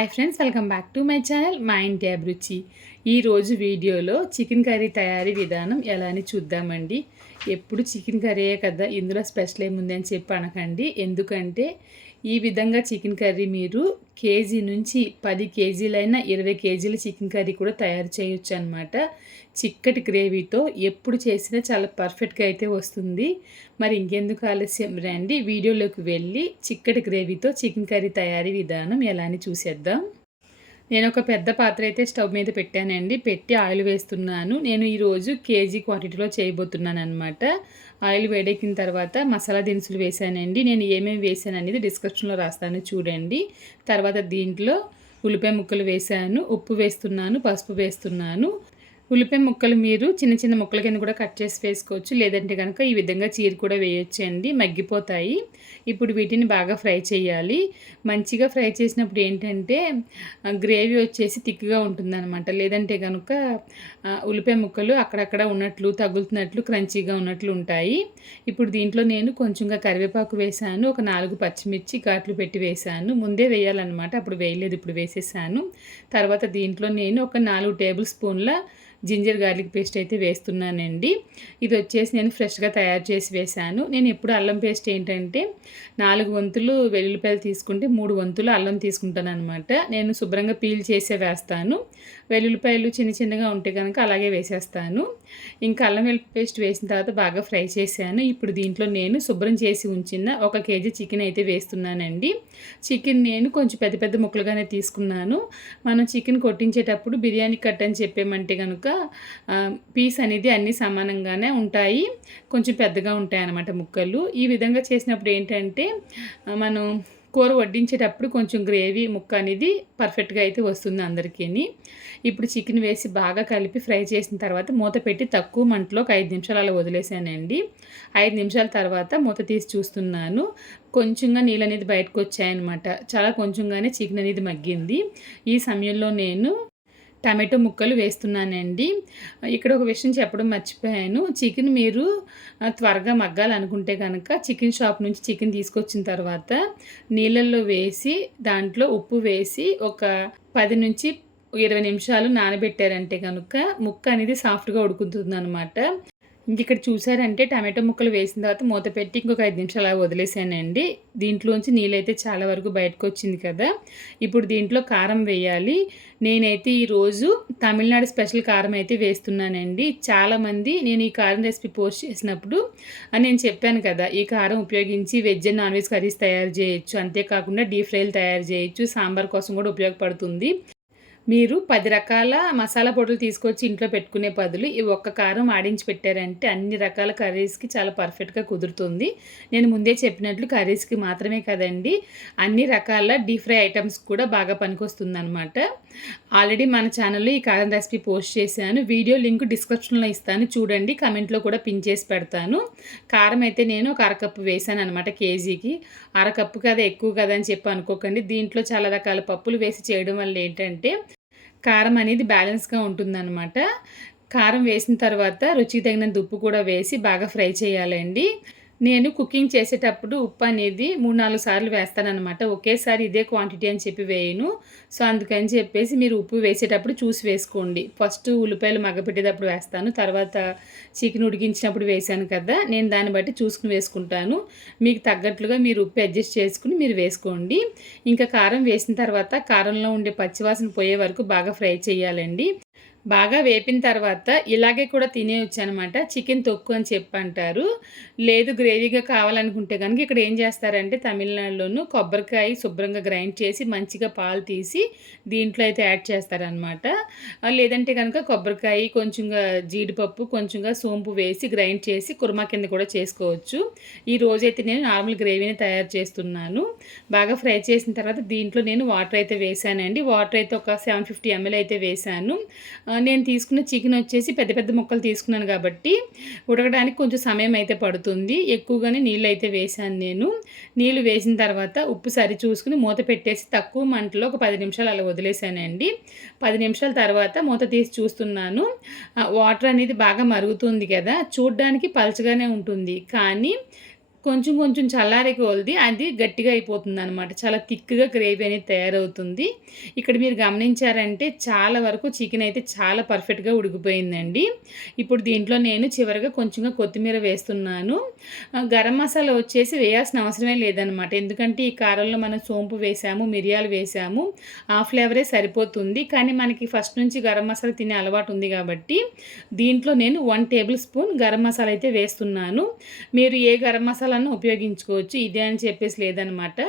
Hi friends welcome back to my channel మా ఇంటి అభిరుచి. ఈరోజు వీడియోలో చికెన్ కర్రీ తయారీ విధానం ఎలా అని చూద్దామండి. ఎప్పుడు చికెన్ కర్రీయే కదా ఇందులో స్పెషల్ ఏముంది అని చెప్పి అనకండి. ఎందుకంటే ఈ విధంగా చికెన్ కర్రీ మీరు కేజీ నుంచి పది కేజీలైనా ఇరవై కేజీల చికెన్ కర్రీ కూడా తయారు చేయొచ్చు అనమాట చిక్కటి గ్రేవీతో ఎప్పుడు చేసినా చాలా పర్ఫెక్ట్గా అయితే వస్తుంది. మరి ఇంకెందుకు ఆలస్యం? రండి వీడియోలోకి వెళ్ళి చిక్కటి గ్రేవీతో చికెన్ కర్రీ తయారీ విధానం ఎలా అని చూసేద్దాం. నేను ఒక పెద్ద పాత్ర అయితే స్టవ్ మీద పెట్టానండి. పెట్టి ఆయిల్ వేస్తున్నాను. నేను ఈరోజు కేజీ క్వాంటిటీలో చేయబోతున్నాను అనమాట ఆయిల్ వేడెక్కిన తర్వాత మసాలా దినుసులు వేసానండి. నేను ఏమేమి వేసాను అనేది డిస్క్రిప్షన్లో రాస్తాను చూడండి. తర్వాత దీంట్లో ఉల్లిపాయ ముక్కలు వేసాను ఉప్పు వేస్తున్నాను పసుపు వేస్తున్నాను ఉల్లిపాయ ముక్కలు మీరు చిన్న చిన్న ముక్కల కింద కూడా కట్ చేసి వేసుకోవచ్చు. లేదంటే కనుక ఈ విధంగా చీర కూడా వేయొచ్చు అండి మగ్గిపోతాయి. ఇప్పుడు వీటిని బాగా ఫ్రై చేయాలి. మంచిగా ఫ్రై చేసినప్పుడు ఏంటంటే గ్రేవీ వచ్చేసి థిక్గా ఉంటుందన్నమాట. లేదంటే కనుక ఉల్లిపాయ ముక్కలు అక్కడక్కడ ఉన్నట్లు తగులుతున్నట్లు క్రంచీగా ఉన్నట్లు ఉంటాయి. ఇప్పుడు దీంట్లో నేను కొంచెంగా కరివేపాకు వేసాను ఒక నాలుగు పచ్చిమిర్చి ఘాట్లు పెట్టి వేసాను ముందే వేయాలన్నమాట. అప్పుడు వేయలేదు. ఇప్పుడు వేసేసాను. తర్వాత దీంట్లో నేను ఒక నాలుగు టేబుల్ స్పూన్ల జింజర్ గార్లిక్ పేస్ట్ అయితే వేస్తున్నానండి. ఇది వచ్చేసి నేను ఫ్రెష్గా తయారు చేసి వేశాను. నేను ఎప్పుడు అల్లం పేస్ట్ ఏంటంటే నాలుగు వంతులు వెల్లుల్లిపాయలు తీసుకుంటే మూడు వంతులు అల్లం తీసుకుంటాను అనమాట నేను శుభ్రంగా పీల్ చేసే వేస్తాను. వెల్లుల్లిపాయలు చిన్న చిన్నగా ఉంటే కనుక అలాగే వేసేస్తాను. ఇంకా అల్లం వెల్లుల్లి పేస్ట్ వేసిన తర్వాత బాగా ఫ్రై చేశాను. ఇప్పుడు దీంట్లో నేను శుభ్రం చేసి ఉంచిన ఒక కేజీ చికెన్ అయితే వేస్తున్నానండి. చికెన్ నేను కొంచెం పెద్ద పెద్ద ముక్కలుగానే తీసుకున్నాను. మనం చికెన్ కొట్టించేటప్పుడు బిర్యానీ కట్ అని చెప్పేమంటే కనుక పీస్ అనేది అన్నీ సమానంగానే ఉంటాయి. కొంచెం పెద్దగా ఉంటాయి అన్నమాట ముక్కలు. ఈ విధంగా చేసినప్పుడు ఏంటంటే మనం కూర వడ్డించేటప్పుడు కొంచెం గ్రేవీ ముక్క అనేది పర్ఫెక్ట్గా అయితే వస్తుంది అందరికీ ఇప్పుడు చికెన్ వేసి బాగా కలిపి ఫ్రై చేసిన తర్వాత మూత పెట్టి తక్కువ మంటలో ఒక ఐదు నిమిషాలు అలా వదిలేసానండి. ఐదు నిమిషాల తర్వాత మూత తీసి చూస్తున్నాను. కొంచెంగా నీళ్ళు అనేది బయటకు వచ్చాయన్నమాట. చాలా కొంచెంగానే చికెన్ అనేది మగ్గింది. ఈ సమయంలో నేను టమాటో ముక్కలు వేస్తున్నానండి. ఇక్కడ ఒక విషయం చెప్పడం మర్చిపోయాను. చికెన్ మీరు త్వరగా మగ్గాలనుకుంటే కనుక చికెన్ షాప్ నుంచి చికెన్ తీసుకొచ్చిన తర్వాత నీళ్ళల్లో వేసి దాంట్లో ఉప్పు వేసి ఒక పది నుంచి ఇరవై నిమిషాలు నానబెట్టారంటే కనుక ముక్క అనేది సాఫ్ట్గా ఉడుకుతుంది అనమాట ఇంక ఇక్కడ చూసారంటే టమాటో ముక్కలు వేసిన తర్వాత మూత పెట్టి ఇంకొక ఐదు నిమిషాలు అలా వదిలేసానండి. దీంట్లోంచి నీళ్ళైతే చాలా వరకు బయటకు వచ్చింది కదా. ఇప్పుడు దీంట్లో కారం వేయాలి. నేనైతే ఈరోజు తమిళనాడు స్పెషల్ కారం అయితే వేస్తున్నానండి. చాలామంది నేను ఈ కారం రెసిపీ పోస్ట్ చేసినప్పుడు నేను చెప్పాను కదా ఈ కారం ఉపయోగించి veg and non veg curries తయారు చేయొచ్చు. అంతేకాకుండా డీప్ ఫ్రైలు తయారు చేయొచ్చు. సాంబార్ కోసం కూడా ఉపయోగపడుతుంది. మీరు పది రకాల మసాలా పొడులు తీసుకొచ్చి ఇంట్లో పెట్టుకునే బదులు ఈ ఒక్క కారం ఆడించి పెట్టారంటే అన్ని రకాల కర్రీస్కి చాలా పర్ఫెక్ట్గా కుదురుతుంది. నేను ముందే చెప్పినట్లు కర్రీస్కి మాత్రమే కదండి. అన్ని రకాల డీప్ ఫ్రై ఐటమ్స్ కూడా బాగా పనికొస్తుంది అనమాట ఆల్రెడీ మన ఛానల్లో ఈ కారం రెసిపీ పోస్ట్ చేశాను. వీడియో లింక్ డిస్క్రిప్షన్లో ఇస్తాను. చూడండి కమెంట్లో కూడా పిన్ చేసి పెడతాను. కారం అయితే నేను ఒక అరకప్పు వేసాను అనమాట కేజీకి. అరకప్పు కదా ఎక్కువ కదా అని చెప్పి అనుకోకండి. దీంట్లో చాలా రకాల పప్పులు వేసి చేయడం వల్ల ఏంటంటే కారం అనేది బ్యాలెన్స్గా ఉంటుందన్నమాట. కారం వేసిన తర్వాత రుచికి తగినంత ఉప్పు కూడా వేసి బాగా ఫ్రై చేయాలండి. నేను కుకింగ్ చేసేటప్పుడు ఉప్పు అనేది మూడు నాలుగు సార్లు వేస్తానమాట ఒకేసారి ఇదే క్వాంటిటీ అని చెప్పి వేయను. సో అందుకని చెప్పేసి మీరు ఉప్పు వేసేటప్పుడు చూసి వేసుకోండి. ఫస్ట్ ఉల్లిపాయలు మగ్గపెట్టేటప్పుడు వేస్తాను. తర్వాత చికెన్ ఉడికించినప్పుడు వేసాను కదా నేను దాన్ని బట్టి చూసుకుని వేసుకుంటాను. మీకు తగ్గట్లుగా మీరు ఉప్పు అడ్జస్ట్ చేసుకుని మీరు వేసుకోండి. ఇంకా కారం వేసిన తర్వాత కారంలో ఉండే పచ్చివాసన పోయే వరకు బాగా ఫ్రై చేయాలండి. బాగా వేపిన తర్వాత ఇలాగే కూడా తినేయచ్చు అనమాట చికెన్ తొక్కు అని చెప్పి అంటారు లేదు గ్రేవీగా కావాలనుకుంటే కనుక ఇక్కడ ఏం చేస్తారంటే తమిళనాడులోనూ కొబ్బరికాయ శుభ్రంగా గ్రైండ్ చేసి మంచిగా పాలు తీసి దీంట్లో అయితే యాడ్ చేస్తారనమాట. లేదంటే కనుక కొబ్బరికాయ కొంచెంగా జీడిపప్పు కొంచెంగా సోంపు వేసి గ్రైండ్ చేసి కుర్మా కింద కూడా చేసుకోవచ్చు. ఈ రోజైతే నేను నార్మల్ గ్రేవీని తయారు చేస్తున్నాను. బాగా ఫ్రై చేసిన తర్వాత దీంట్లో నేను వాటర్ అయితే వేసానండి. వాటర్ అయితే ఒక సెవెన్ ఫిఫ్టీ ఎంఎల్ అయితే వేసాను. నేను తీసుకున్న చికెన్ వచ్చేసి పెద్ద పెద్ద ముక్కలు తీసుకున్నాను కాబట్టి ఉడకడానికి కొంచెం సమయం అయితే పడుతుంది. ఎక్కువగానే నీళ్ళు అయితే వేసాను నేను. నీళ్ళు వేసిన తర్వాత ఉప్పు సరి చూసుకుని మూత పెట్టేసి తక్కువ మంటలో ఒక పది నిమిషాలు అలా వదిలేసానండి పది నిమిషాల తర్వాత మూత తీసి చూస్తున్నాను. వాటర్ అనేది బాగా మరుగుతుంది కదా. చూడడానికి పలచగానే ఉంటుంది. కానీ కొంచెం కొంచెం చల్లారే కొలది అది గట్టిగా అయిపోతుంది అనమాట చాలా థిక్గా గ్రేవీ అనేది తయారవుతుంది. ఇక్కడ మీరు గమనించారంటే చాలా వరకు చికెన్ అయితే చాలా పర్ఫెక్ట్గా ఉడికిపోయిందండి. ఇప్పుడు దీంట్లో నేను చివరిగా కొంచెంగా కొత్తిమీర వేస్తున్నాను. గరం మసాలా వచ్చేసి వేయాల్సిన అవసరమే లేదనమాట ఎందుకంటే ఈ కారంలో మనం సోంపు వేసాము మిరియాలు వేసాము ఆ ఫ్లేవరే సరిపోతుంది. కానీ మనకి ఫస్ట్ నుంచి గరం మసాలా తినే అలవాటు ఉంది కాబట్టి దీంట్లో నేను one tablespoon garam masala అయితే వేస్తున్నాను. మీరు ఏ గరం మసాలా మసాలాను ఉపయోగించుకోవచ్చు. ఇదే అని చెప్పేసి లేదనమాట.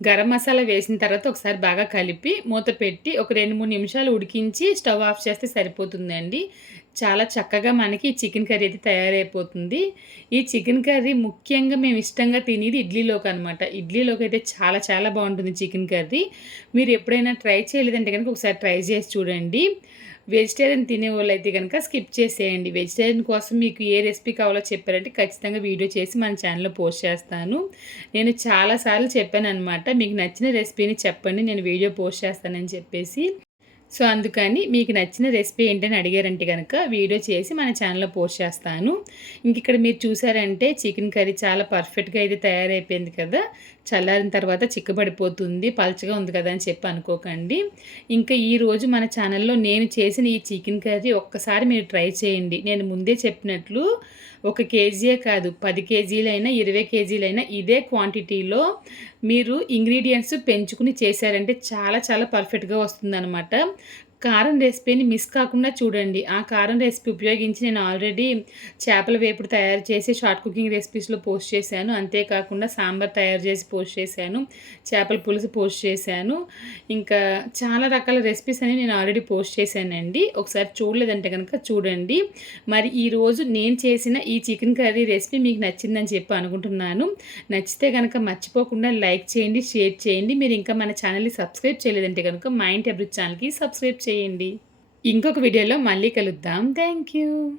గరం మసాలా వేసిన తర్వాత ఒకసారి బాగా కలిపి మూత పెట్టి ఒక రెండు మూడు నిమిషాలు ఉడికించి స్టవ్ ఆఫ్ చేస్తే సరిపోతుందండి. చాలా చక్కగా మనకి ఈ చికెన్ కర్రీ అయితే తయారైపోతుంది. ఈ చికెన్ కర్రీ ముఖ్యంగా మేము ఇష్టంగా తినేది ఇడ్లీలోకి అనమాట. ఇడ్లీలోకి అయితే చాలా చాలా బాగుంటుంది చికెన్ కర్రీ. మీరు ఎప్పుడైనా ట్రై చేయలేదంటే కనుక ఒకసారి ట్రై చేసి చూడండి. వెజిటేరియన్ తినే వాళ్ళు అయితే కనుక స్కిప్ చేసేయండి. వెజిటేరియన్ కోసం మీకు ఏ రెసిపీ కావాలో చెప్పారంటే ఖచ్చితంగా వీడియో చేసి మన ఛానల్లో పోస్ట్ చేస్తాను. నేను చాలాసార్లు చెప్పాను అనమాట మీకు నచ్చిన రెసిపీని చెప్పండి నేను వీడియో పోస్ట్ చేస్తానని చెప్పేసి. సో అందుకని మీకు నచ్చిన రెసిపీ ఏంటని అడిగారంటే కనుక వీడియో చేసి మన ఛానల్లో పోస్ట్ చేస్తాను. ఇంక ఇక్కడ మీరు చూసారంటే చికెన్ కర్రీ చాలా పర్ఫెక్ట్గా అయితే తయారైపోయింది కదా. చల్లారిన తర్వాత చిక్కబడిపోతుంది పలచగా ఉంది కదా అని చెప్పి అనుకోకండి. ఇంకా ఈరోజు మన ఛానల్లో నేను చేసిన ఈ చికెన్ కర్రీ ఒక్కసారి మీరు ట్రై చేయండి. నేను ముందే చెప్పినట్లు ఒక కేజీయే కాదు పది కేజీలైనా ఇరవై కేజీలైనా ఇదే క్వాంటిటీలో మీరు ఇంగ్రీడియంట్స్ పెంచుకుని చేశారంటే చాలా చాలా పర్ఫెక్ట్గా వస్తుందన్నమాట. కారం రెసిపీని మిస్ కాకుండా చూడండి. ఆ కారం రెసిపీ ఉపయోగించి నేను ఆల్రెడీ చేపల వేపుడు తయారు చేసి షార్ట్ కుకింగ్ రెసిపీస్లో పోస్ట్ చేశాను. అంతేకాకుండా సాంబార్ తయారు చేసి పోస్ట్ చేశాను. చేపల పులుసు పోస్ట్ చేశాను. ఇంకా చాలా రకాల రెసిపీస్ అనేవి నేను ఆల్రెడీ పోస్ట్ చేశానండి. ఒకసారి చూడలేదంటే కనుక చూడండి. మరి ఈరోజు నేను చేసిన ఈ చికెన్ కర్రీ రెసిపీ మీకు నచ్చిందని చెప్పి అనుకుంటున్నాను. నచ్చితే కనుక మర్చిపోకుండా లైక్ చేయండి షేర్ చేయండి. మీరు ఇంకా మన ఛానల్ని సబ్స్క్రైబ్ చేయలేదంటే కనుక మైండ్ అభివృద్ధి ఛానల్కి సబ్స్క్రైబ్ చేయండి. చేయండి. ఇంకొక వీడియోలో మళ్ళీ కలుద్దాం. Thank you